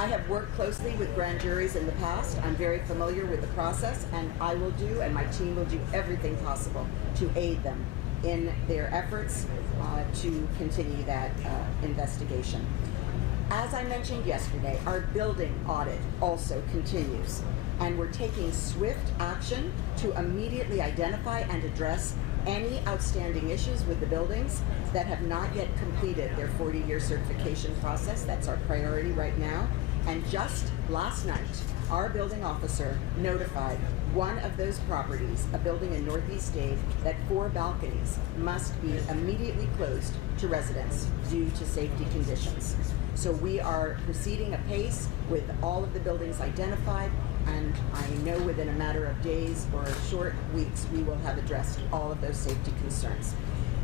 I have worked closely with grand juries in the past. I'm very familiar with the process, and I will do, and my team will do everything possible to aid them in their efforts to continue that investigation. As I mentioned yesterday, our building audit also continues, and we're taking swift action to immediately identify and address any outstanding issues with the buildings that have not yet completed their 40-year certification process. That's our priority right now. And just last night, our building officer notified one of those properties, a building in Northeast Dade, that 4 balconies must be immediately closed to residents due to safety conditions. So we are proceeding apace with all of the buildings identified, and I know within a matter of days or short weeks we will have addressed all of those safety concerns.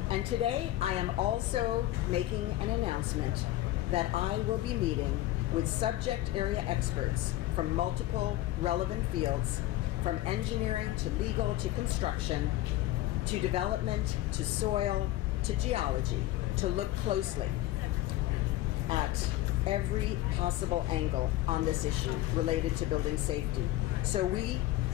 And today I am also making an announcement that I will be meeting with subject area experts from multiple relevant fields, from engineering to legal to construction to development to soil to geology, to look closely at every possible angle on this issue related to building safety. So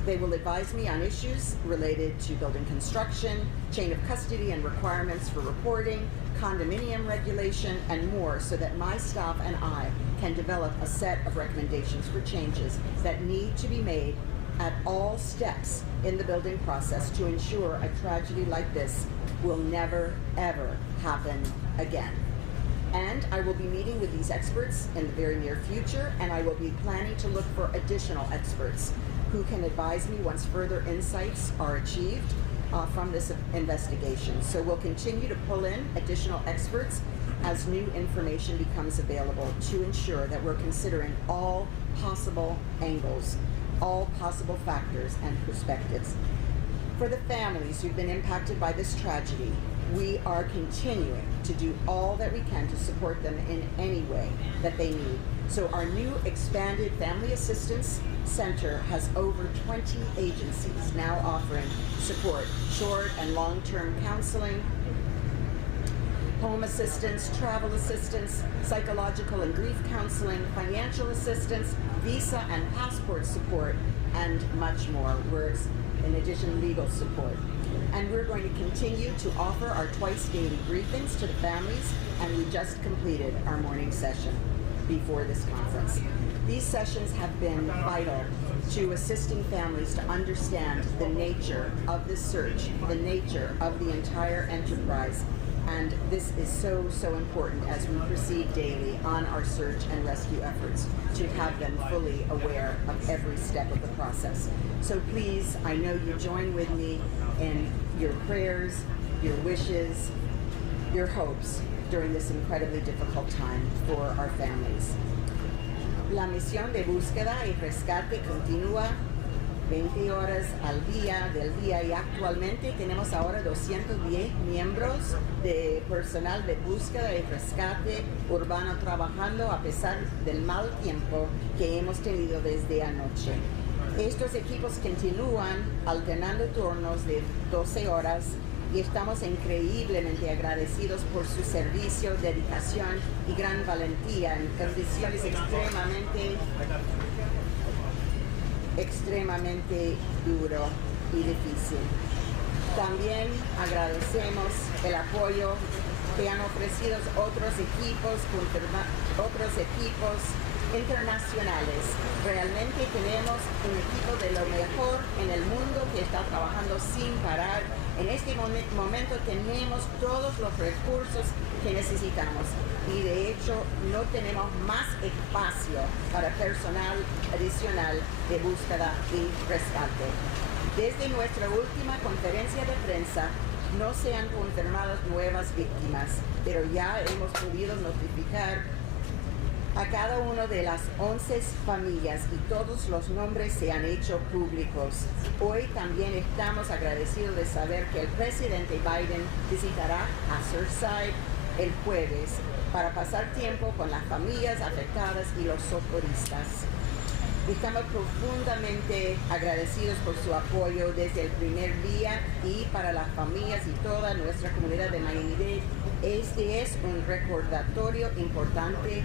they will advise me on issues related to building construction, chain of custody and requirements for reporting, condominium regulation, and more, so that my staff and I can develop a set of recommendations for changes that need to be made at all steps in the building process to ensure a tragedy like this will never, ever happen again. And I will be meeting with these experts in the very near future, and I will be planning to look for additional experts who can advise me once further insights are achieved from this investigation. So we'll continue to pull in additional experts as new information becomes available to ensure that we're considering all possible angles, all possible factors and perspectives. For the families who've been impacted by this tragedy, we are continuing to do all that we can to support them in any way that they need. So our new expanded Family Assistance Center has over 20 agencies now offering support, short and long-term counseling, home assistance, travel assistance, psychological and grief counseling, financial assistance, visa and passport support, and much more. In addition, legal support. And we're going to continue to offer our twice daily briefings to the families, and we just completed our morning session before this conference. These sessions have been vital to assisting families to understand the nature of this search, the nature of the entire enterprise. And this is so, so important as we proceed daily on our search and rescue efforts to have them fully aware of every step of the process. So please, I know you join with me in your prayers, your wishes, your hopes during this incredibly difficult time for our families. La misión de búsqueda y rescate continúa 20 horas al día del día, y actualmente tenemos ahora 210 miembros de personal de búsqueda y rescate urbano trabajando a pesar del mal tiempo que hemos tenido desde anoche. Estos equipos continúan alternando turnos de 12 horas y estamos increíblemente agradecidos por su servicio, dedicación y gran valentía en condiciones extremadamente duro y difícil. También agradecemos el apoyo que han ofrecido otros equipos internacionales. Realmente tenemos un equipo de lo mejor en el mundo que está trabajando sin parar. En este momento tenemos todos los recursos que necesitamos y de hecho no tenemos más espacio para personal adicional de búsqueda y rescate. Desde nuestra última conferencia de prensa no se han confirmado nuevas víctimas, pero ya hemos podido notificar a cada una de las 11 familias y todos los nombres se han hecho públicos. Hoy también estamos agradecidos de saber que el presidente Biden visitará a Surfside el jueves para pasar tiempo con las familias afectadas y los socorristas. Estamos profundamente agradecidos por su apoyo desde el primer día, y para las familias y toda nuestra comunidad de Miami-Dade, este es un recordatorio importante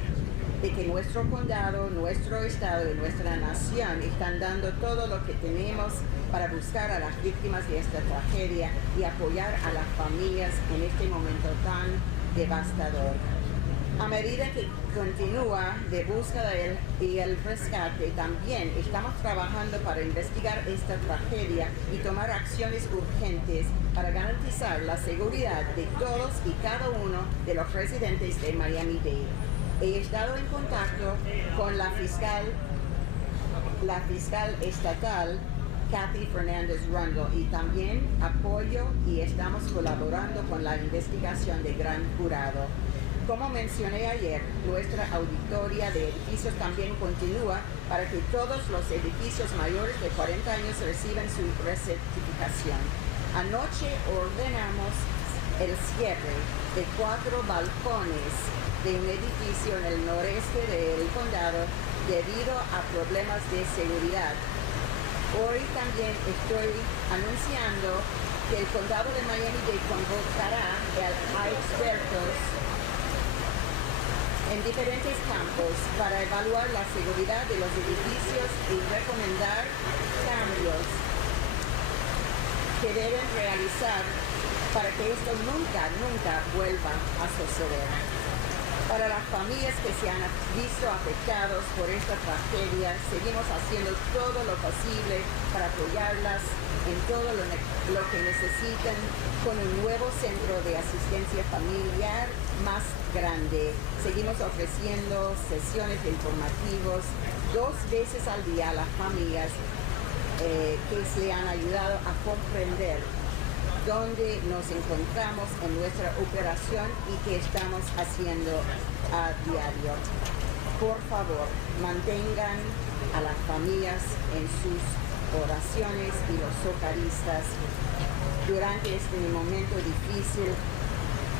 de que nuestro condado, nuestro estado y nuestra nación están dando todo lo que tenemos para buscar a las víctimas de esta tragedia y apoyar a las familias en este momento tan devastador. A medida que continúa de búsqueda y el rescate, también estamos trabajando para investigar esta tragedia y tomar acciones urgentes para garantizar la seguridad de todos y cada uno de los residentes de Miami-Dade. He estado en contacto con la fiscal estatal Kathy Fernández Rundle y también apoyo y estamos colaborando con la investigación de gran jurado. Como mencioné ayer, nuestra auditoría de edificios también continúa para que todos los edificios mayores de 40 años reciban su recertificación. Anoche ordenamos el cierre de 4 balcones de un edificio en el noreste del condado debido a problemas de seguridad. Hoy también estoy anunciando que el condado de Miami-Dade convocará a expertos en diferentes campos para evaluar la seguridad de los edificios y recomendar cambios que deben realizar para que esto nunca vuelva a suceder. Para las familias que se han visto afectados por esta tragedia, seguimos haciendo todo lo posible para apoyarlas en todo lo que necesitan con un nuevo centro de asistencia familiar más grande. Seguimos ofreciendo sesiones informativos 2 veces al día a las familias que se han ayudado a comprender dónde nos encontramos en nuestra operación y qué estamos haciendo a diario. Por favor, mantengan a las familias en sus oraciones y los socorristas durante este momento difícil,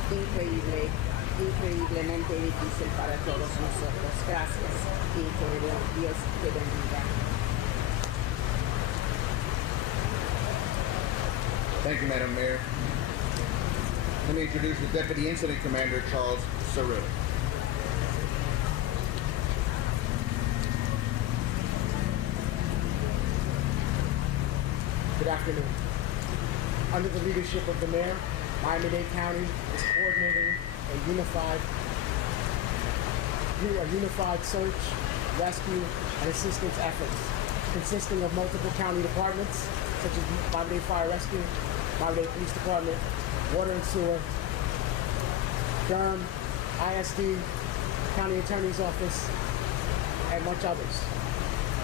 increíblemente difícil para todos nosotros. Gracias y que Dios te bendiga. Thank you, Madam Mayor. Let me introduce the Deputy Incident Commander, Charles Saru. Good afternoon. Under the leadership of the Mayor, Miami-Dade County is coordinating a unified search, rescue, and assistance efforts consisting of multiple county departments such as Miami-Dade Fire Rescue, Miami-Dade Police Department, Water and Sewer, Durham, ISD, County Attorney's Office, and much others.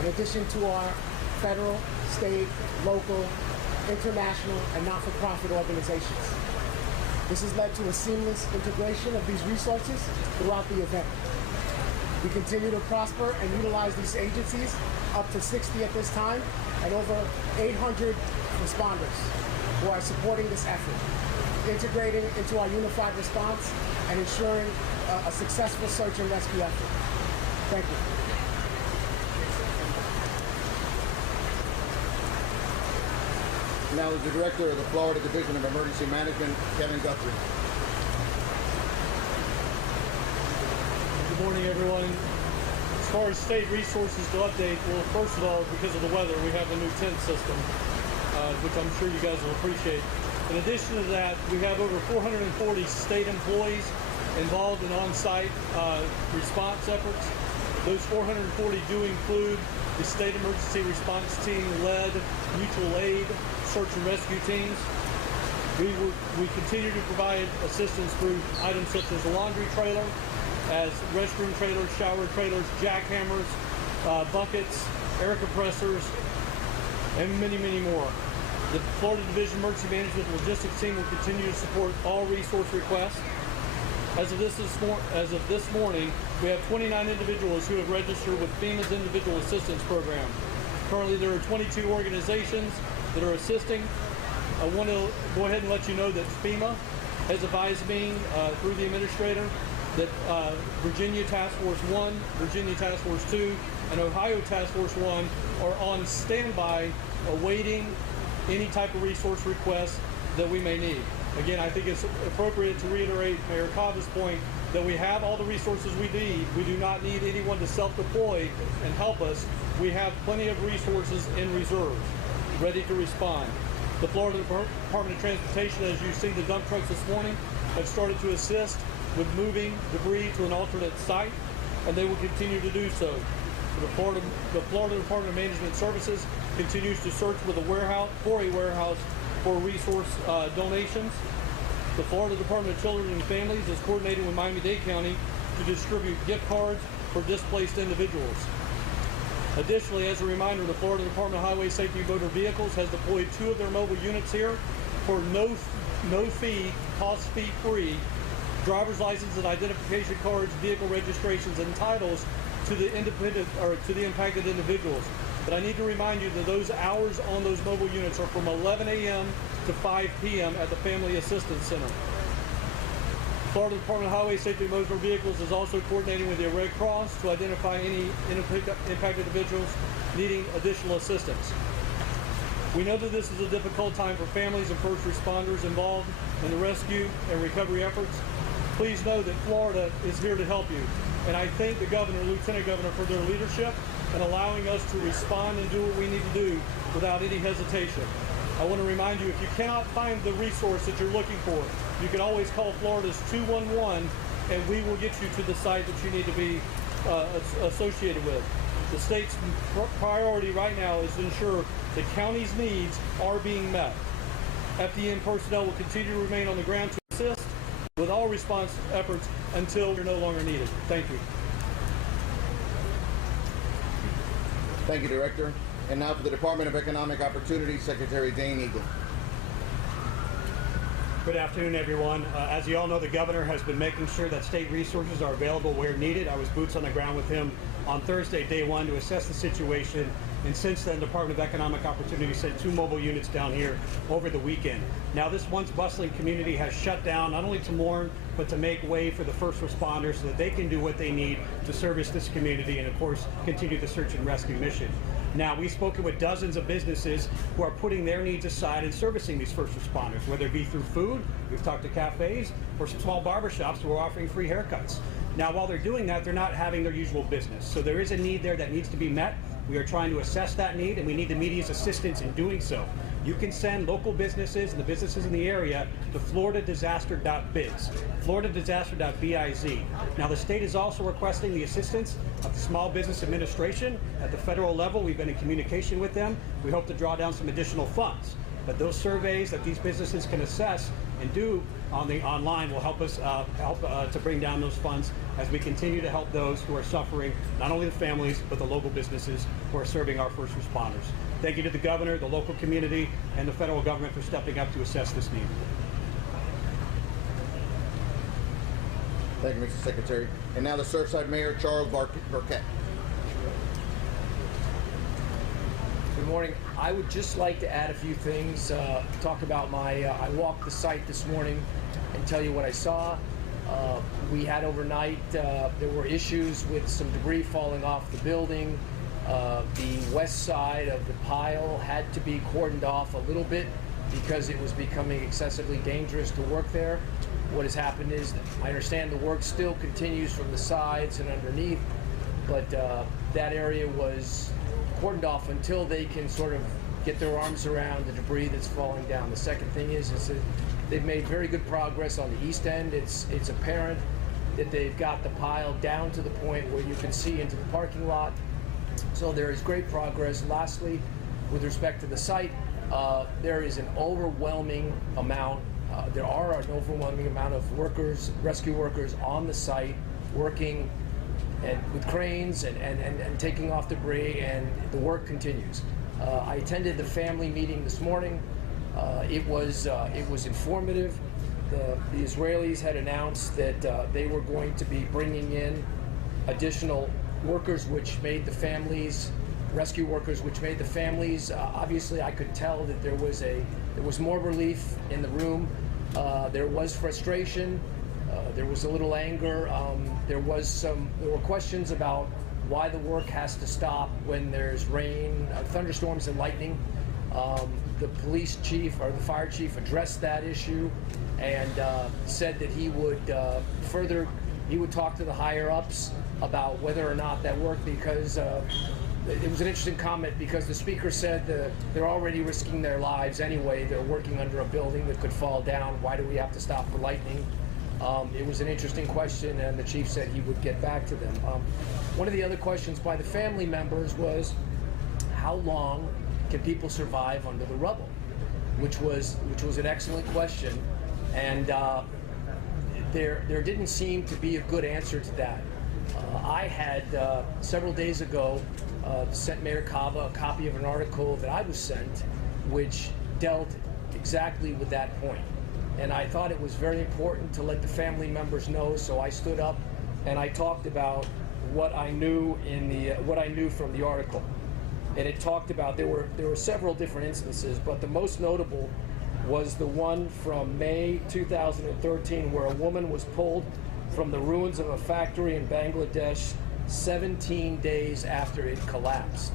In addition to our federal, state, local, international, and not-for-profit organizations. This has led to a seamless integration of these resources throughout the event. We continue to prosper and utilize these agencies, up to 60 at this time, and over 800 responders who are supporting this effort, integrating into our unified response and ensuring a successful search and rescue effort. Thank you. Now is the Director of the Florida Division of Emergency Management, Kevin Guthrie. Good morning, everyone. As far as state resources to update, well, first of all, because of the weather, we have a new tent system, which I'm sure you guys will appreciate. In addition to that, we have over 440 state employees involved in on-site response efforts. Those 440 do include the State Emergency Response Team led mutual aid search and rescue teams. We continue to provide assistance through items such as a laundry trailer, as restroom trailers, shower trailers, jackhammers, buckets, air compressors, and many, many more. The Florida Division Emergency Management Logistics Team will continue to support all resource requests. As of this morning, we have 29 individuals who have registered with FEMA's Individual Assistance Program. Currently, there are 22 organizations that are assisting. I want to go ahead and let you know that FEMA has advised me through the administrator that Virginia Task Force 1, Virginia Task Force 2, and Ohio Task Force 1 are on standby awaiting any type of resource requests that we may need. Again, I think it's appropriate to reiterate Mayor Cava's point that we have all the resources we need. We do not need anyone to self-deploy and help us. We have plenty of resources in reserve, ready to respond. The Florida Department of Transportation, as you've seen the dump trucks this morning, have started to assist with moving debris to an alternate site, and they will continue to do so. The Florida Department of Management Services continues to search for a warehouse for resource donations. The Florida Department of Children and Families is coordinating with Miami-Dade County to distribute gift cards for displaced individuals. Additionally, as a reminder, the Florida Department of Highway Safety and Motor Vehicles has deployed 2 of their mobile units here for no fee, cost fee free, driver's license and identification cards, vehicle registrations, and titles to the impacted individuals. But I need to remind you that those hours on those mobile units are from 11 a.m. to 5 p.m. at the Family Assistance Center. Florida Department of Highway Safety and Motor Vehicles is also coordinating with the Red Cross to identify any impacted individuals needing additional assistance. We know that this is a difficult time for families and first responders involved in the rescue and recovery efforts. Please know that Florida is here to help you. And I thank the Governor and Lieutenant Governor for their leadership and allowing us to respond and do what we need to do without any hesitation. I want to remind you, if you cannot find the resource that you're looking for, you can always call Florida's 211 and we will get you to the site that you need to be associated with. The state's priority right now is to ensure the county's needs are being met. FDN personnel will continue to remain on the ground to assist with all response efforts until you're no longer needed. Thank you. Thank you, Director. And now for the Department of Economic Opportunity, Secretary Dane Eagle. Good afternoon, everyone. As you all know, the Governor has been making sure that state resources are available where needed. I was boots on the ground with him on Thursday, day 1, to assess the situation. And since then, the Department of Economic Opportunity sent 2 mobile units down here over the weekend. Now, this once bustling community has shut down not only to mourn, but to make way for the first responders so that they can do what they need to service this community and, of course, continue the search and rescue mission. Now, we've spoken with dozens of businesses who are putting their needs aside and servicing these first responders, whether it be through food, we've talked to cafes, or some small barbershops who are offering free haircuts. Now, while they're doing that, they're not having their usual business. So there is a need there that needs to be met. We are trying to assess that need, and we need the media's assistance in doing so. You can send local businesses and the businesses in the area to floridadisaster.biz, floridadisaster.biz. Now, the state is also requesting the assistance of the Small Business Administration at the federal level. We've been in communication with them. We hope to draw down some additional funds. But those surveys that these businesses can assess and do online will help us to bring down those funds as we continue to help those who are suffering, not only the families, but the local businesses who are serving our first responders. Thank you to the Governor, the local community, and the federal government for stepping up to assess this need. Thank you, Mr. Secretary. And now the Surfside Mayor, Charles Burkett. Good morning. I would just like to add a few things, talk about I walked the site this morning and tell you what I saw. We had overnight, there were issues with some debris falling off the building. The west side of the pile had to be cordoned off a little bit because it was becoming excessively dangerous to work there. What has happened is, I understand the work still continues from the sides and underneath, but that area was cordoned off until they can sort of get their arms around the debris that's falling down. The second thing is that they've made very good progress on the east end. It's apparent that they've got the pile down to the point where you can see into the parking lot. So there is great progress. Lastly, with respect to the site, there is an overwhelming amount, there are an overwhelming amount of workers, rescue workers on the site working and with cranes and taking off debris, and the work continues. I attended the family meeting this morning. It was informative. The Israelis had announced that they were going to be bringing in additional workers, which made the families, rescue workers, which made the families. Obviously, I could tell that there was more relief in the room. There was frustration. There was a little anger. There were questions about why the work has to stop when there's rain, thunderstorms, and lightning. The police chief or the fire chief addressed that issue and said that he would further he would talk to the higher ups about whether or not that worked, because it was an interesting comment, because the speaker said they're already risking their lives anyway. They're working under a building that could fall down. Why do we have to stop for lightning? It was an interesting question, and the chief said he would get back to them. One of the other questions by the family members was, how long can people survive under the rubble? Which was an excellent question, and there didn't seem to be a good answer to that. I had several days ago sent Mayor Cava a copy of an article that I was sent, which dealt exactly with that point. And I thought it was very important to let the family members know, so I stood up and I talked about what I knew from the article. And it talked about, there were several different instances, but the most notable was the one from May 2013, where a woman was pulled from the ruins of a factory in Bangladesh 17 days after it collapsed.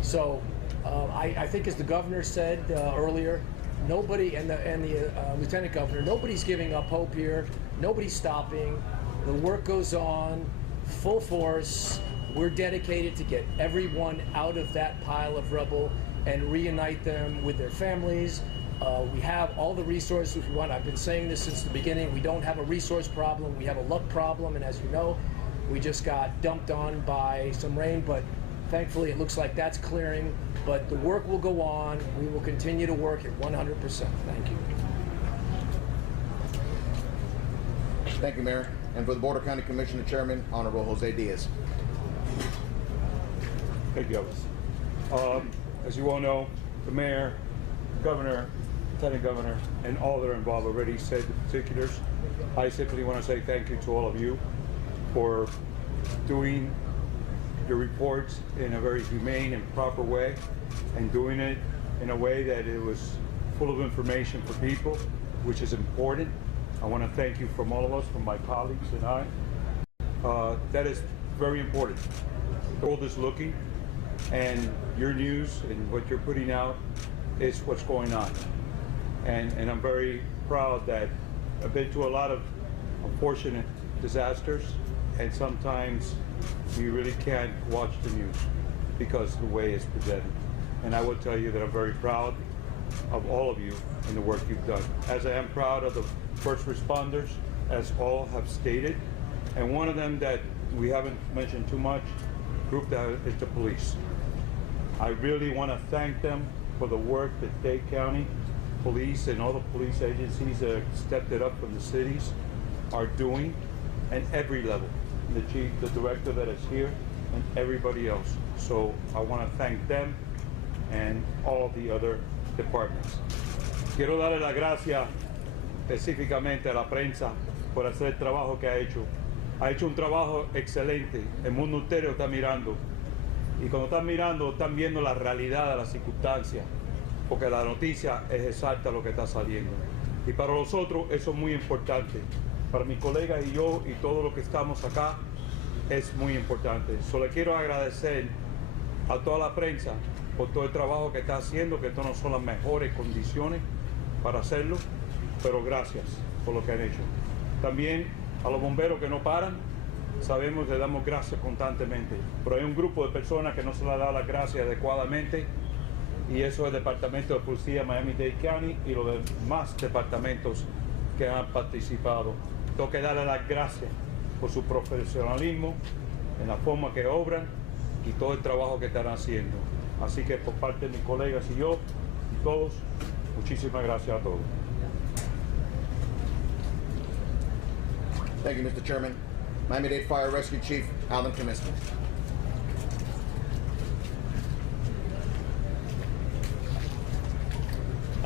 So I think, as the governor said earlier, nobody, and the lieutenant governor, nobody's giving up hope here. Nobody's stopping. The work goes on, full force. We're dedicated to get everyone out of that pile of rubble and reunite them with their families. We have all the resources we want. I've been saying this since the beginning. We don't have a resource problem. We have a luck problem. And as you know, we just got dumped on by some rain, but thankfully it looks like that's clearing. But the work will go on. We will continue to work at 100%. Thank you. Thank you, Mayor. And for the Board of County Commissioner Chairman, Honorable Jose Diaz. Thank you, Elvis. As you all know, the mayor, governor, lieutenant governor, and all that are involved already said the particulars. I simply want to say thank you to all of you for doing your reports in a very humane and proper way, and doing it in a way that it was full of information for people, which is important. I want to thank you from all of us, from my colleagues and I. That is very important. The world is looking, and your news and what you're putting out is what's going on. And I'm very proud that I've been to a lot of unfortunate disasters, and sometimes you really can't watch the news because of the way it's presented. And I will tell you that I'm very proud of all of you and the work you've done. As I am proud of the first responders, as all have stated, and one of them that we haven't mentioned too much, group that is the police. I really want to thank them for the work that Dade County Police and all the police agencies that have stepped it up from the cities are doing, and every level, the chief, the director that is here, and everybody else. So I want to thank them and all the other departments. Quiero darle las gracias específicamente a la prensa por hacer el trabajo que ha hecho. Ha hecho un trabajo excelente. El mundo entero está mirando. Y cuando están mirando, están viendo la realidad de las circunstancias, porque la noticia es exacta lo que está saliendo. Y para nosotros eso es muy importante. Para mis colegas y yo y todos los que estamos acá es muy importante. Solo quiero agradecer a toda la prensa por todo el trabajo que está haciendo, que estas no son las mejores condiciones para hacerlo, pero gracias por lo que han hecho. También a los bomberos que no paran, sabemos que le damos gracias constantemente, pero hay un grupo de personas que no se les da las gracias adecuadamente, y eso es el Departamento de Policía Miami-Dade County y los demás departamentos que han participado. Tengo que darle las gracias por su profesionalismo, en la forma que obran y todo el trabajo que están haciendo. Así que por parte de mis colegas y yo, y todos, muchísimas gracias a todos. Thank you, Mr. Chairman. Miami-Dade Fire Rescue Chief Alan Kaminsky.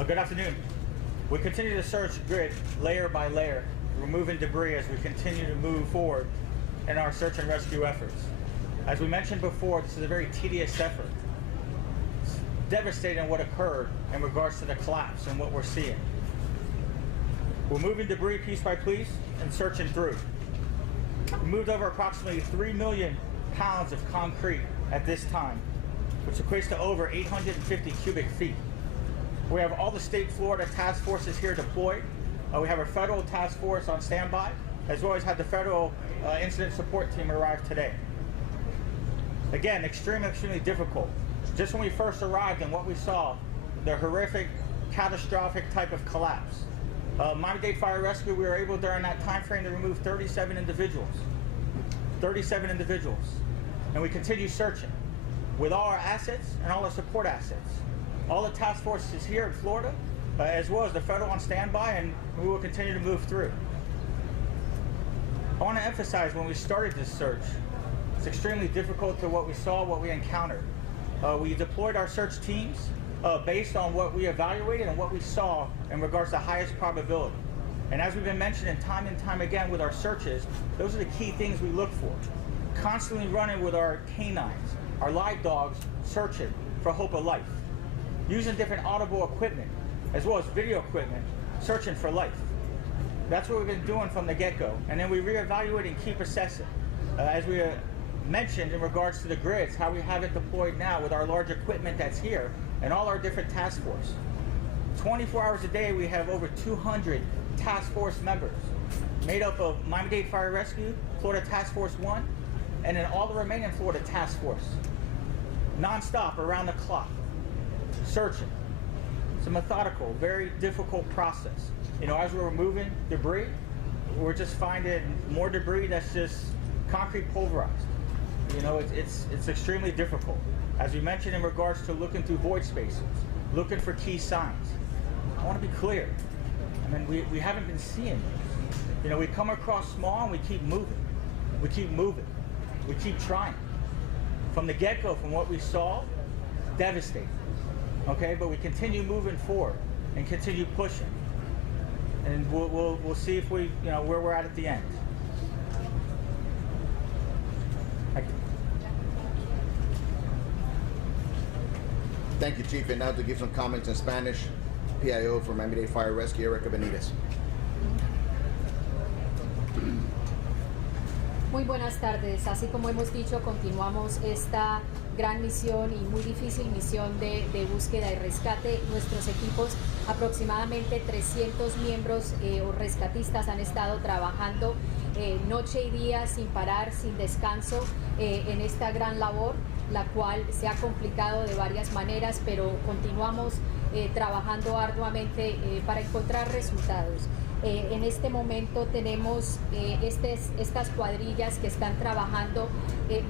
Good afternoon. We continue to search grid layer by layer, removing debris as we continue to move forward in our search and rescue efforts. As we mentioned before, this is a very tedious effort. It's devastating what occurred in regards to the collapse and what we're seeing. We're moving debris piece by piece and searching through. We moved over approximately 3 million pounds of concrete at this time, which equates to over 850 cubic feet. We have all the state Florida task forces here deployed. We have our federal task force on standby, as well as had the federal incident support team arrive today. Again, extremely difficult. Just when we first arrived and what we saw, the horrific, catastrophic type of collapse. Miami-Dade Fire Rescue, we were able during that time frame to remove 37 individuals. 37 individuals. And we continue searching with all our assets and all our support assets. All the task forces here in Florida, as well as the federal on standby, and we will continue to move through. I want to emphasize when we started this search, it's extremely difficult to what we saw, what we encountered. We deployed our search teams based on what we evaluated and what we saw in regards to highest probability. And as we've been mentioning time and time again with our searches, those are the key things we look for. Constantly running with our canines, our live dogs, searching for hope of life. Using different audible equipment, as well as video equipment, searching for life. That's what we've been doing from the get-go. And then we reevaluate and keep assessing. As we mentioned in regards to the grids, how we have it deployed now with our large equipment that's here and all our different task force. 24 hours a day, we have over 200 task force members made up of Miami-Dade Fire Rescue, Florida Task Force 1, and then all the remaining Florida task force. Non-stop, around the clock, searching. It's a methodical, very difficult process. You know, as we're removing debris, we're just finding more debris that's just concrete pulverized. You know, it's extremely difficult. As we mentioned in regards to looking through void spaces, looking for key signs. I want to be clear. I mean, we haven't been seeing this. You know, we come across small and we keep moving. We keep moving. We keep trying. From the get-go, from what we saw, devastating. Okay, but we continue moving forward and continue pushing. And we'll see if we, you know, where we're at the end. Thank you, Chief. And now to give some comments in Spanish, PIO for Miami-Dade Fire Rescue, Erica Benitez. Muy buenas tardes. Así como hemos dicho, continuamos esta gran misión y muy difícil misión de búsqueda y rescate. Nuestros equipos, aproximadamente 300 miembros o rescatistas han estado trabajando noche y día sin parar, sin descanso en esta gran labor, la cual se ha complicado de varias maneras, pero continuamos trabajando arduamente para encontrar resultados. En este momento tenemos estas cuadrillas que están trabajando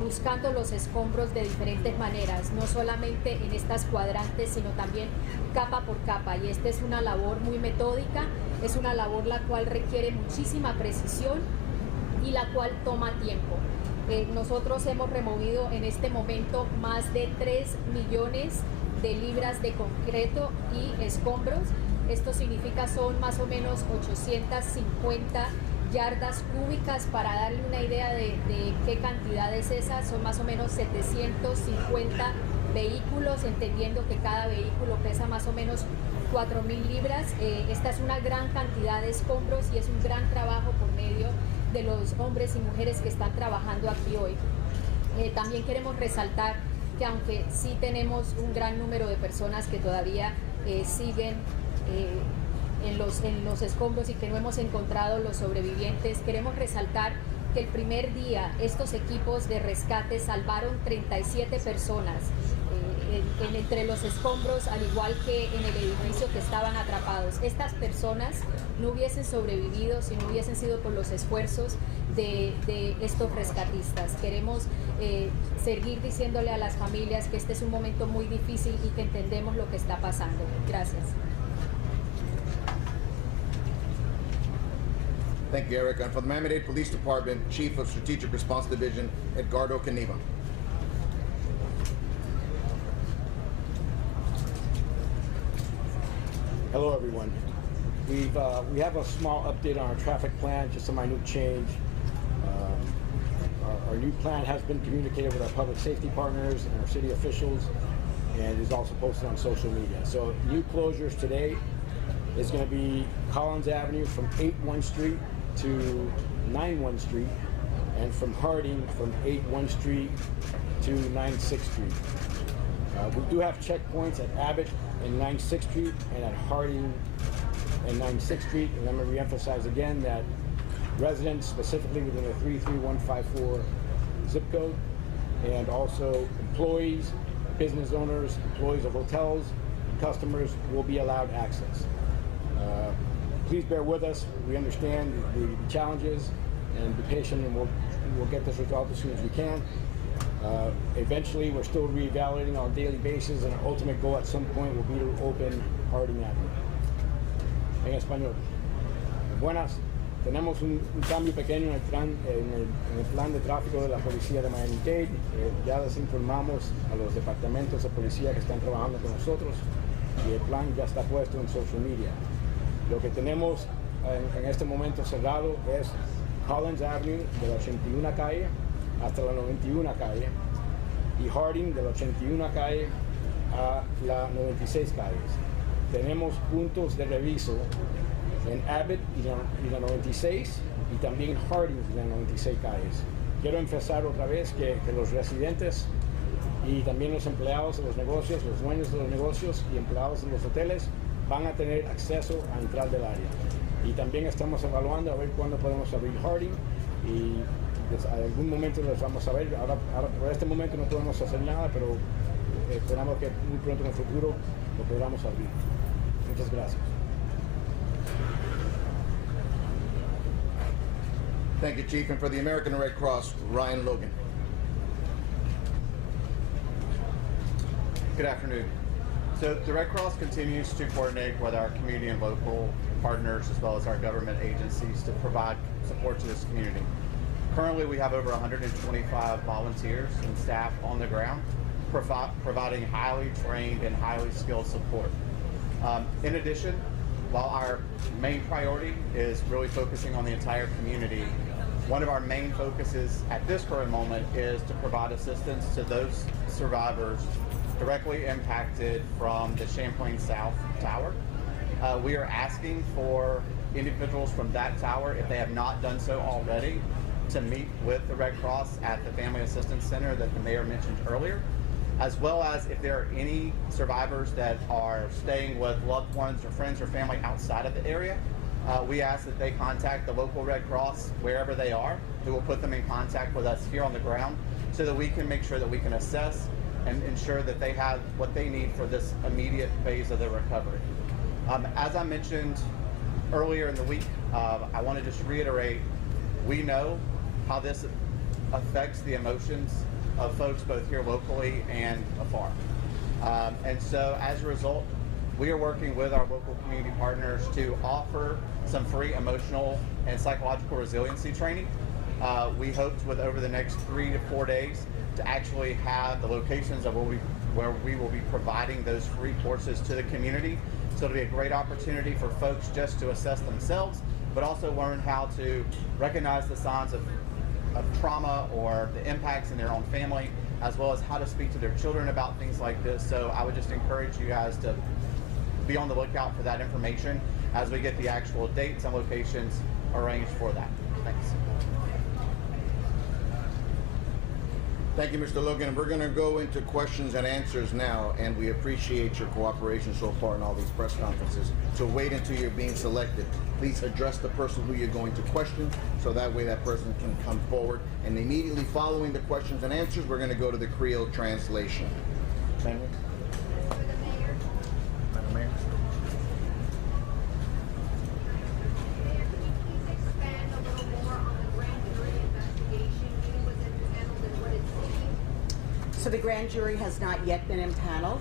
buscando los escombros de diferentes maneras, no solamente en estas cuadrantes, sino también capa por capa. Y esta es una labor muy metódica, es una labor la cual requiere muchísima precisión y la cual toma tiempo. Nosotros hemos removido en este momento más de 3 millones de libras de concreto y escombros. Esto significa son más o menos 850 yardas cúbicas. Para darle una idea de qué cantidad es esa, son más o menos 750 vehículos, entendiendo que cada vehículo pesa más o menos 4.000 libras. Esta es una gran cantidad de escombros y es un gran trabajo por medio de los hombres y mujeres que están trabajando aquí hoy. También queremos resaltar que aunque sí tenemos un gran número de personas que todavía siguen en los escombros y que no hemos encontrado los sobrevivientes, queremos resaltar que el primer día estos equipos de rescate salvaron 37 personas entre los escombros, al igual que en el edificio que estaban atrapados. Estas personas no hubiesen sobrevivido si no hubiesen sido por los esfuerzos de estos rescatistas. Queremos seguir diciéndole a las familias que este es un momento muy difícil y que entendemos lo que está pasando. Gracias. Thank you, Erica. And for the Miami-Dade Police Department, Chief of Strategic Response Division, Edgardo Caniva. Hello, everyone. We have a small update on our traffic plan, just a minute change. Our new plan has been communicated with our public safety partners and our city officials, and is also posted on social media. So new closures today is going to be Collins Avenue from 8-1 Street to 9-1 Street, and from Harding from 8-1 Street to 9-6 Street. We do have checkpoints at Abbott and 9-6 Street and at Harding and 9-6 Street. And let me reemphasize again that residents specifically within the 33154 zip code, and also employees, business owners, employees of hotels, customers will be allowed access. Please bear with us. We understand the challenges, and be patient, and we'll get this resolved as soon as we can. Eventually, we're still reevaluating on a daily basis, and our ultimate goal at some point will be to open Harding Avenue. En español. Buenas. Tenemos un cambio pequeño en el plan de tráfico de la policía de Miami-Dade. Ya les informamos a los departamentos de policía que están trabajando con nosotros, y el plan ya está puesto en social media. Lo que tenemos en este momento cerrado es Collins Avenue de la 81 calle hasta la 91 calle, y Harding de la 81 calle a la 96 calles. Tenemos puntos de reviso en Abbott y la 96, y también Harding y la 96 calles. Quiero empezar otra vez que los residentes y también los empleados de los negocios, los dueños de los negocios y empleados de los hoteles van a tener acceso a entrar del área. Y también estamos evaluando a ver cuándo podemos abrir Harding, y a algún momento les vamos a ver. Ahora por este momento no podemos hacer nada, pero esperamos que muy pronto en el futuro lo podamos abrir. Muchas gracias. Thank you, Chief. And for the American Red Cross, Ryan Logan. Good afternoon. So the Red Cross continues to coordinate with our community and local partners, as well as our government agencies, to provide support to this community. Currently, we have over 125 volunteers and staff on the ground, providing highly trained and highly skilled support. In addition, while our main priority is really focusing on the entire community, one of our main focuses at this current moment is to provide assistance to those survivors directly impacted from the Champlain South Tower. We are asking for individuals from that tower, if they have not done so already, to meet with the Red Cross at the Family Assistance Center that the mayor mentioned earlier, as well as if there are any survivors that are staying with loved ones or friends or family outside of the area. We ask that they contact the local Red Cross wherever they are, who will put them in contact with us here on the ground, so that we can make sure that we can assess and ensure that they have what they need for this immediate phase of their recovery. As I mentioned earlier in the week, I want to just reiterate, we know how this affects the emotions of folks both here locally and afar. And so as a result, we are working with our local community partners to offer some free emotional and psychological resiliency training. We hoped with over the next 3 to 4 days to actually have the locations of where we will be providing those free courses to the community. So it'll be a great opportunity for folks just to assess themselves, but also learn how to recognize the signs of trauma or the impacts in their own family, as well as how to speak to their children about things like this. So I would just encourage you guys to be on the lookout for that information as we get the actual dates and locations arranged for that. Thanks. Thank you, Mr. Logan. We're going to go into questions and answers now, and we appreciate your cooperation so far in all these press conferences. So wait until you're being selected. Please address the person who you're going to question, so that way that person can come forward. And immediately following the questions and answers, we're going to go to the Creole translation. Manuel? Madam Mayor? So the grand jury has not yet been impaneled.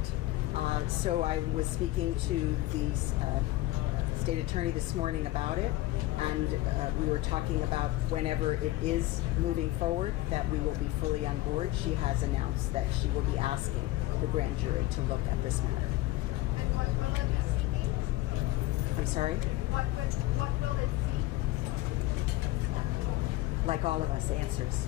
So I was speaking to the state attorney this morning about it, and we were talking about whenever it is moving forward that we will be fully on board. She has announced that she will be asking the grand jury to look at this matter. And what will it be seeking? I'm sorry? What will it seek? Like all of us, answers.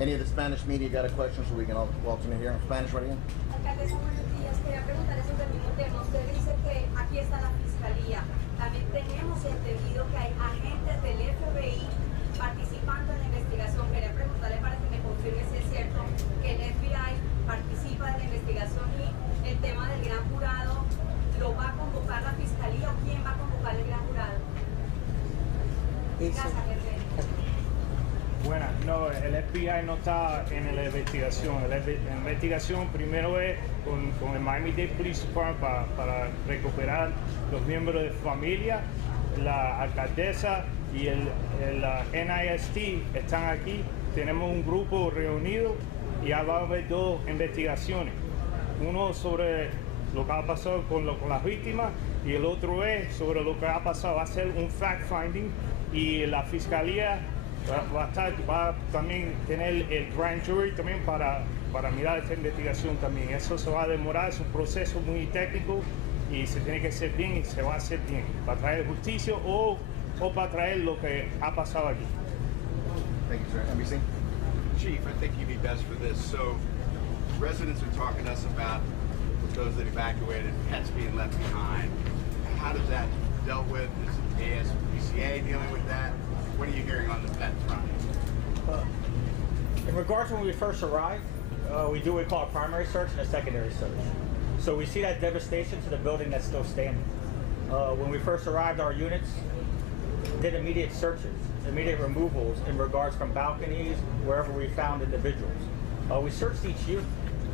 Any of the Spanish media got a question, so we can all alternate here? Spanish, right again? Alcaldesa, buenos días. Quería preguntarle sobre el mismo tema. Usted dice que aquí está la fiscalía. También tenemos entendido que hay agentes del FBI participando en la investigación. Quería preguntarle para que me confirme si es cierto que el FBI participa de la investigación y el tema del gran jurado lo va a convocar la fiscalía o quién va casa, jefe. Bueno, no, el FBI no está en la investigación. La investigación primero es con el Miami-Dade Police Department para recuperar los miembros de familia. La alcaldesa y el NIST están aquí. Tenemos un grupo reunido y ya va a haber dos investigaciones. Uno sobre lo que ha pasado con las víctimas y el otro es sobre lo que ha pasado. Va a ser un fact-finding y la fiscalía va a también tener el grand jury también para mirar esta investigación también. Eso se va a demorar, es un proceso muy técnico y se tiene que hacer bien y se va a hacer bien para traer justicia o para traer lo que ha pasado aquí. Thank you, sir. NBC. Chief, I think you'd be best for this. So, residents are talking to us about those that evacuated, pets being left behind. How does that dealt with? Is ASPCA dealing with that? What are you hearing on the pet front? In regards to when we first arrived, we do what we call a primary search and a secondary search. So we see that devastation to the building that's still standing. When we first arrived, our units did immediate searches, immediate removals in regards from balconies, wherever we found individuals. We searched each unit.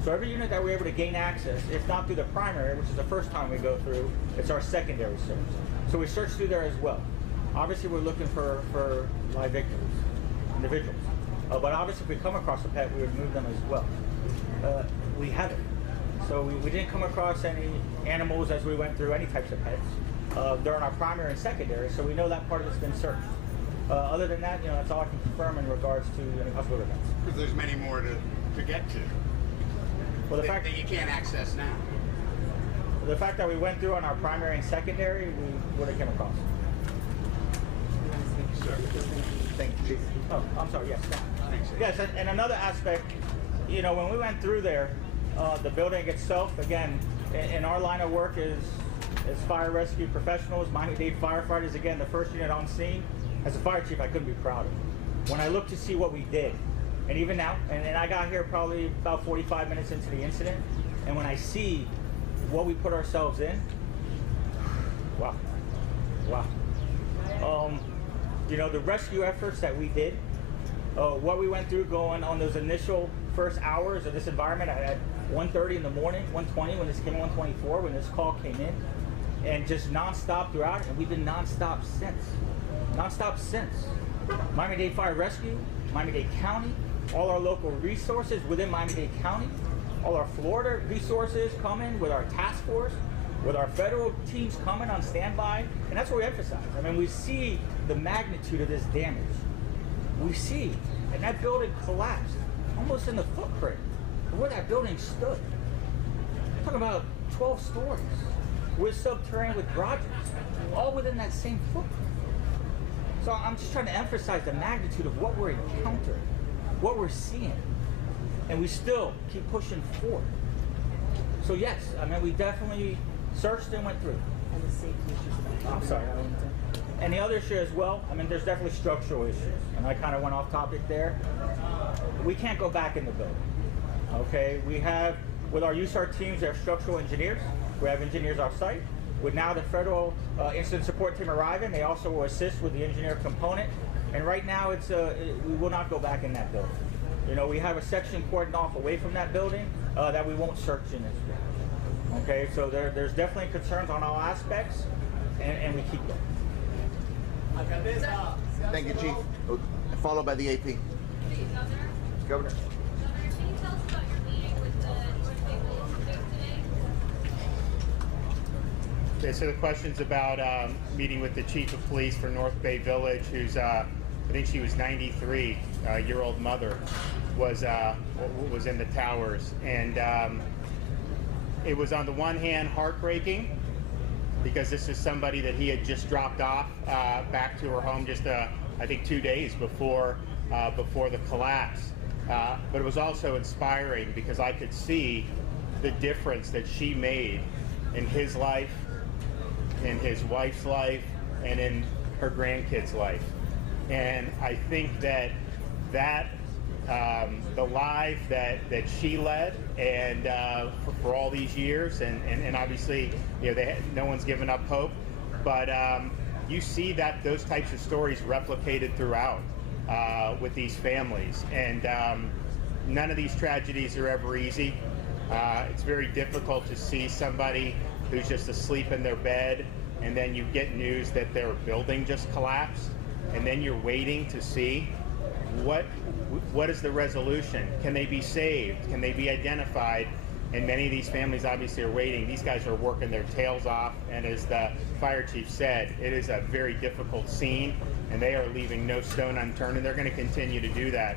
So every unit that we're able to gain access, if not through the primary, which is the first time we go through, it's our secondary search. So we search through there as well. Obviously, we're looking for live victims, individuals. But obviously, if we come across a pet, we would move them as well. We haven't. So we didn't come across any animals as we went through any types of pets during our primary and secondary, so we know that part of it's been searched. Other than that, that's all I can confirm in regards to any possible events. Because there's many more to get to. Well, the fact that you can't access now. The fact that we went through on our primary and secondary, we would have come across. Thank you, Chief. Oh, I'm sorry, yes. Yes, and another aspect, when we went through there, the building itself, again, in our line of work is fire rescue professionals, Miami-Dade firefighters, again, the first unit on scene. As a fire chief, I couldn't be prouder. When I look to see what we did, and even now, and I got here probably about 45 minutes into the incident, and when I see what we put ourselves in, wow. The rescue efforts that we did, what we went through going on those initial first hours of this environment at 1:30 in the morning, 1:20 when this came in, 1:24 when this call came in, and just nonstop throughout, and we've been nonstop since. Miami-Dade Fire Rescue, Miami-Dade County, all our local resources within Miami-Dade County, all our Florida resources coming with our task force, with our federal teams coming on standby, and that's what we emphasize. I mean, we see the magnitude of this damage. We see, and that building collapsed almost in the footprint of where that building stood. I'm talking about 12 stories with subterranean with garages, all within that same footprint. So I'm just trying to emphasize the magnitude of what we're encountering, what we're seeing, and we still keep pushing forward. So yes, I mean, we definitely searched and went through. And the safety issues. I'm sorry. And the other issue as well, I mean, there's definitely structural issues, and I kind of went off topic there. We can't go back in the building, okay? We have, with our USAR teams, we have structural engineers. We have engineers off-site. With now the federal incident support team arriving, they also will assist with the engineer component. And right now, we will not go back in that building. We have a section cordoned off away from that building that we won't search in as well. Okay, so there's definitely concerns on all aspects, and we keep going. Thank you, Chief. Followed by the AP. Governor. Governor, can you tell us about your meeting with the North Bay Police today? Okay, so the question's about meeting with the Chief of Police for North Bay Village, who's, I think she was 93-year-old mother, was in the towers. And it was on the one hand heartbreaking, because this is somebody that he had just dropped off back to her home just, I think, 2 days before the collapse. But it was also inspiring because I could see the difference that she made in his life, in his wife's life, and in her grandkids' life. And I think that the life that she led, and for all these years, and obviously, no one's given up hope, but you see that those types of stories replicated throughout with these families. And none of these tragedies are ever easy. It's very difficult to see somebody who's just asleep in their bed, and then you get news that their building just collapsed, and then you're waiting to see what is the resolution? Can they be saved? Can they be identified? And many of these families obviously are waiting. These guys are working their tails off, and as the fire chief said, it is a very difficult scene, and they are leaving no stone unturned, and they're going to continue to do that.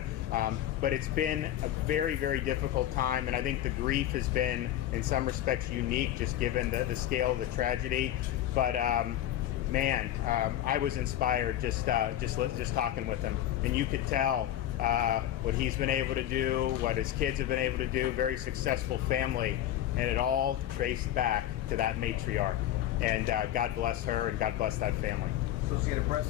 But it's been a very, very difficult time, and I think the grief has been, in some respects, unique, just given the scale of the tragedy. But man, I was inspired just talking with him, and you could tell what he's been able to do, what his kids have been able to do. Very successful family, and it all traced back to that matriarch. And God bless her, and God bless that family. Associated Press.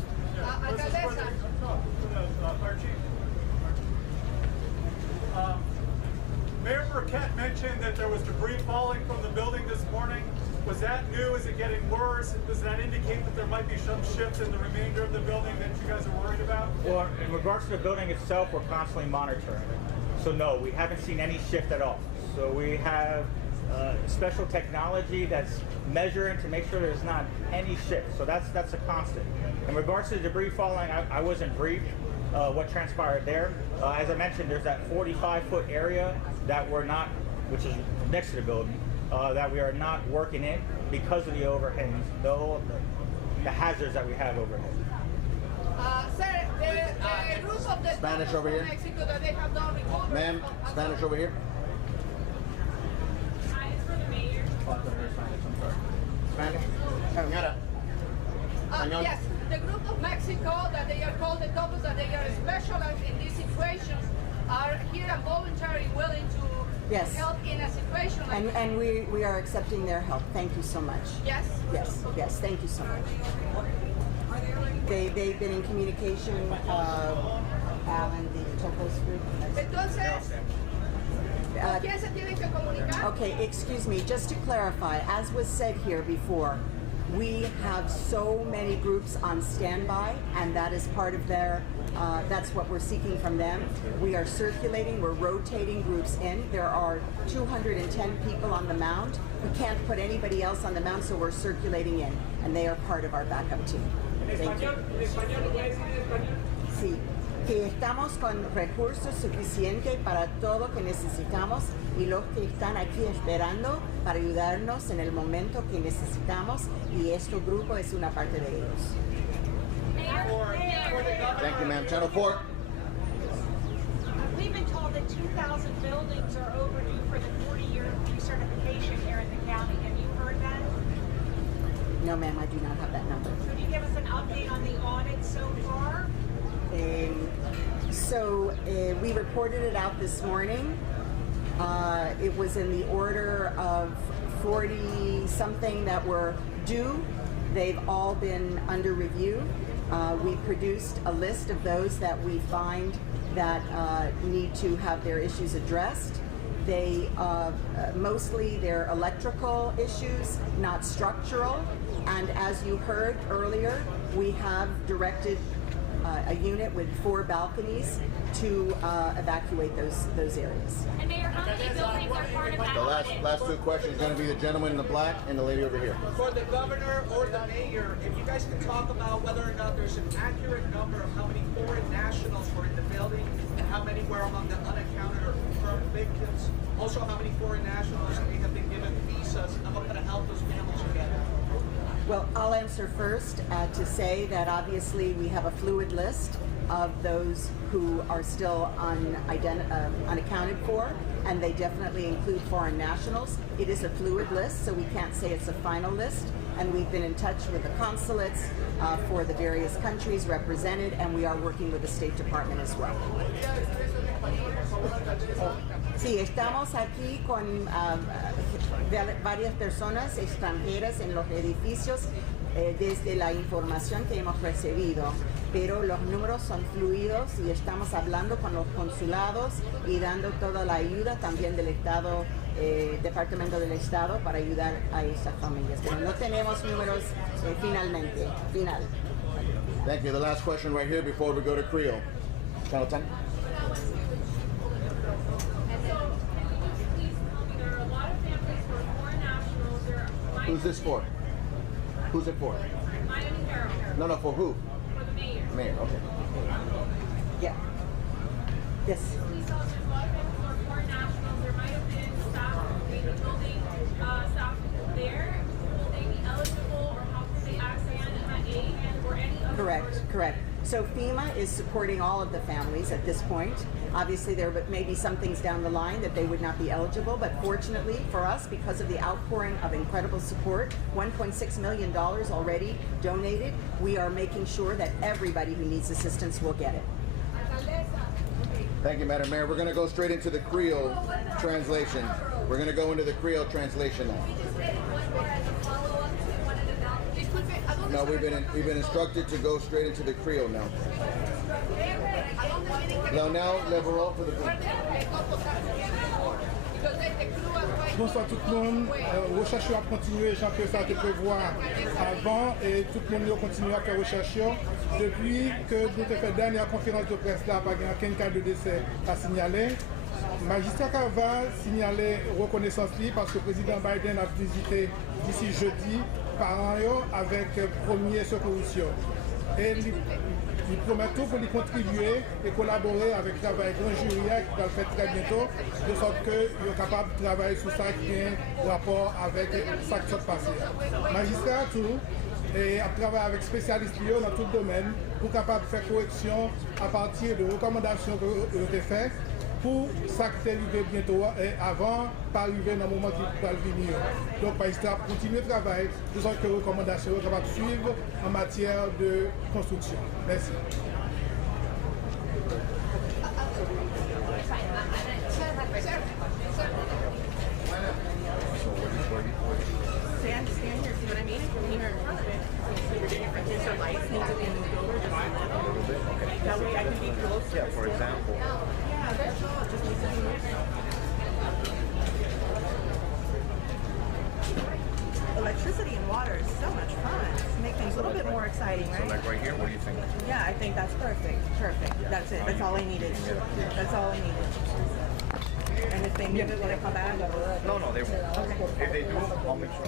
Mayor Burkett mentioned that there was debris falling from the building this morning. Was that new? Is it getting worse? Does that indicate that there might be some shift in the remainder of the building that you guys are worried about? Well, in regards to the building itself, we're constantly monitoring it. So no, we haven't seen any shift at all. So we have special technology that's measuring to make sure there's not any shift. So that's a constant. In regards to the debris falling, I wasn't briefed what transpired there. As I mentioned, there's that 45-foot area that we're not, which is next to the building, that we are not working in because of the overhangs, the hazards that we have overhead. Sir, the group of the Spanish over here. Mexico that they have not recovered. Ma'am, Spanish over here. Hi, it's for the mayor. Spanish. Señora. Señor. Yes, the group of Mexico that they are called the couples that they are specialized in these situations are here and voluntarily willing to Yes. help in a situation like this. And we are accepting their help. Thank you so much. Yes? Yes, thank you so much. They've been in communication, Alan, the Topos group. Entonces, ¿con quién se tienen que comunicar? Okay, excuse me, just to clarify, as was said here before, we have so many groups on standby, and that is part of their, that's what we're seeking from them. We are circulating, we're rotating groups in. There are 210 people on the mound. We can't put anybody else on the mound, so we're circulating in, and they are part of our backup team. Thank you. Sí, que estamos con recursos suficientes para todo lo que necesitamos y los que están aquí esperando para ayudarnos en el momento que necesitamos, y este grupo es una parte de ellos. Thank you, ma'am. Channel 4. We've been told that 2,000 buildings are overdue for the 40-year recertification here in the county. Have you heard that? No, ma'am, I do not have that number. Could you give us an update on the audit so far? We reported it out this morning. It was in the order of 40-something that were due. They've all been under review. We produced a list of those that we find that need to have their issues addressed. They mostly they're electrical issues, not structural. And as you heard earlier, we have directed a unit with 4 balconies to evacuate those areas. And Mayor, how many buildings are part of that The audit? last 2 questions are going to be the gentleman in the black and the lady over here. For the governor or the mayor, if you guys can talk about whether or not there's an accurate number of how many foreign nationals were in the building and how many were among the unaccounted or confirmed victims. Also, how many foreign nationals may have been given visas and what kind of help those families are getting. Well, I'll answer first to say that obviously we have a fluid list of those who are still unaccounted for, and they definitely include foreign nationals. It is a fluid list, so we can't say it's a final list, and we've been in touch with the consulates for the various countries represented, and we are working with the State Department as well. Sí, estamos aquí con varias personas extranjeras en los edificios desde la información que hemos recibido, pero los números son fluidos y estamos hablando con los consulados y dando toda la ayuda también del Estado Departamento del Estado para ayudar a estas familias. Pero no tenemos números finalmente. Thank you. The last question right here before we go to Creole. Channel 10. Who's this for? Who's it for? No, for who? For the mayor. Mayor, okay. Yeah. Yes. Please tell us, there's a lot of families who are foreign nationals. There might have been staff in the building, staff there. Will they be eligible, or how can they access FEMA aid or any other? Correct. So FEMA is supporting all of the families at this point. Obviously, there may be some things down the line that they would not be eligible, but fortunately for us, because of the outpouring of incredible support, $1.6 million already donated, we are making sure that everybody who needs assistance will get it. Thank you, Madam Mayor. We're going to go straight into the Creole translation. We're going to go into the Creole translation now. No, we've been instructed to go straight into the Creole now. Now, level up for the group. Bonsoir tout le monde. Recherche a continué, j'en peux ça te prévoir avant et tout le monde a continué à faire recherche depuis que nous avons fait la dernière conférence de presse là, pas aucun cas de décès à signaler. Magistrat va signaler reconnaissance libre parce que le président Biden a visité d'ici jeudi par an avec premier secours. Et il promet tout pour y contribuer et collaborer avec le travail grand jury qui va le faire très bientôt, de sorte qu'il est capable de travailler sur ça qui a un rapport avec ça qui s'est passé. Magistrat tout, et à travailler avec spécialistes dans tout le domaine pour capable de faire correction à partir de recommandations que vous avez faites pour ça qui est arrivé bientôt et avant, pas arriver dans le moment qui va venir. Donc, magistrat continue le travail de sorte que les recommandations sont capables de suivre en matière de construction. Merci. Stand here, see what I mean? Here in front of it. We're doing different things, so lights need to be moved over just a little bit. That way I can be closer. Yeah, for example. Yeah, that's all. Just needs to be moved. Electricity and water is so much fun. To make things a little bit more exciting, right? So like right here, what do you think? Yeah, I think that's perfect. Perfect. That's it. That's all I needed. That's all I needed. And if they move it, will it come back? No, they won't. Okay. If they do, I'll make sure.